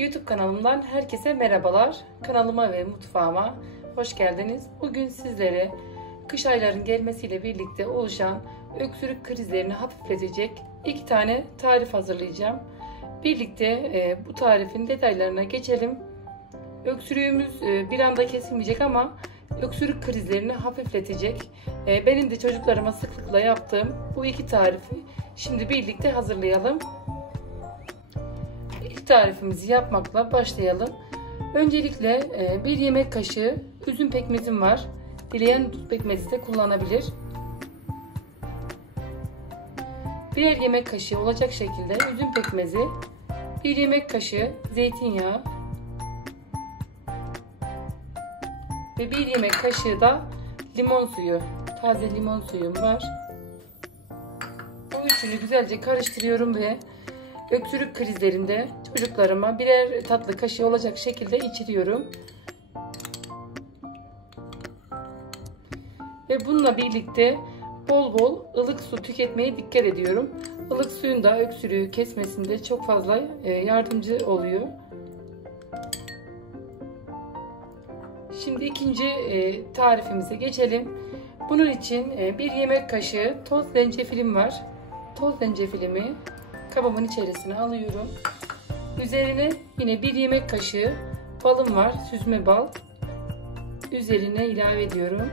YouTube kanalımdan herkese merhabalar. Kanalıma ve mutfağıma hoş geldiniz. Bugün sizlere kış aylarının gelmesiyle birlikte oluşan öksürük krizlerini hafifletecek 2 tane tarif hazırlayacağım. Birlikte bu tarifin detaylarına geçelim. Öksürüğümüz bir anda kesilmeyecek ama öksürük krizlerini hafifletecek. Benim de çocuklarıma sıklıkla yaptığım bu 2 tarifi şimdi birlikte hazırlayalım. İlk tarifimizi yapmakla başlayalım. Öncelikle 1 yemek kaşığı üzüm pekmezim var. Dileyen dut pekmezi de kullanabilir. 1 yemek kaşığı olacak şekilde üzüm pekmezi, 1 yemek kaşığı zeytinyağı ve 1 yemek kaşığı da limon suyu, taze limon suyum var. Bu üçünü güzelce karıştırıyorum ve öksürük krizlerinde çocuklarıma birer tatlı kaşığı olacak şekilde içiriyorum. Ve bununla birlikte bol bol ılık su tüketmeye dikkat ediyorum. Ilık suyun da öksürüğü kesmesinde çok fazla yardımcı oluyor. Şimdi ikinci tarifimize geçelim. Bunun için 1 yemek kaşığı toz zencefilim var. Toz zencefilimi kabımın içerisine alıyorum. Üzerine yine 1 yemek kaşığı balım var, süzme bal. Üzerine ilave ediyorum.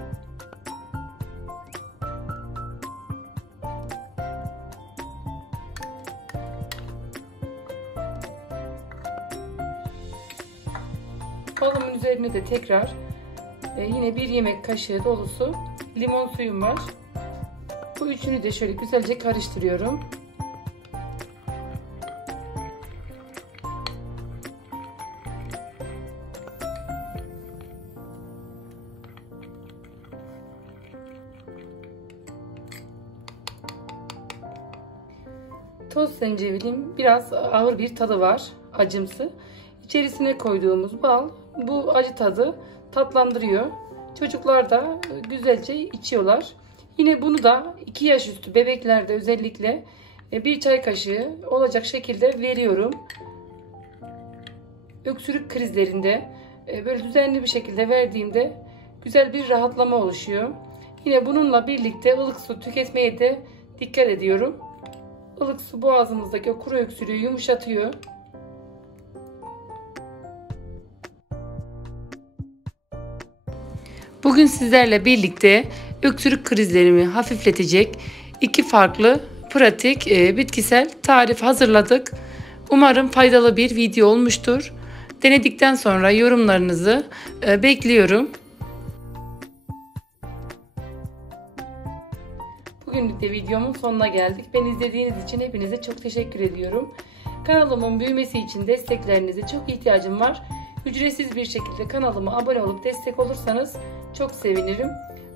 Balımın üzerine de tekrar yine 1 yemek kaşığı dolusu limon suyum var. Bu üçünü de şöyle güzelce karıştırıyorum. Toz zencebilin biraz ağır bir tadı var, acımsı. İçerisine koyduğumuz bal bu acı tadı tatlandırıyor. Çocuklar da güzelce içiyorlar. Yine bunu da 2 yaş üstü bebeklerde özellikle 1 çay kaşığı olacak şekilde veriyorum. Öksürük krizlerinde böyle düzenli bir şekilde verdiğimde güzel bir rahatlama oluşuyor. Yine bununla birlikte ılık su tüketmeye de dikkat ediyorum. Ilık su boğazımızdaki o kuru öksürüğü yumuşatıyor. Bugün sizlerle birlikte öksürük krizlerimi hafifletecek 2 farklı pratik bitkisel tarif hazırladık. Umarım faydalı bir video olmuştur. Denedikten sonra yorumlarınızı bekliyorum. Bugünlük de videomun sonuna geldik. Beni izlediğiniz için hepinize çok teşekkür ediyorum. Kanalımın büyümesi için desteklerinize çok ihtiyacım var. Ücretsiz bir şekilde kanalıma abone olup destek olursanız çok sevinirim.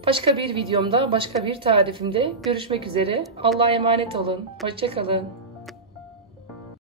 Başka bir videomda, başka bir tarifimde görüşmek üzere. Allah'a emanet olun. Hoşça kalın.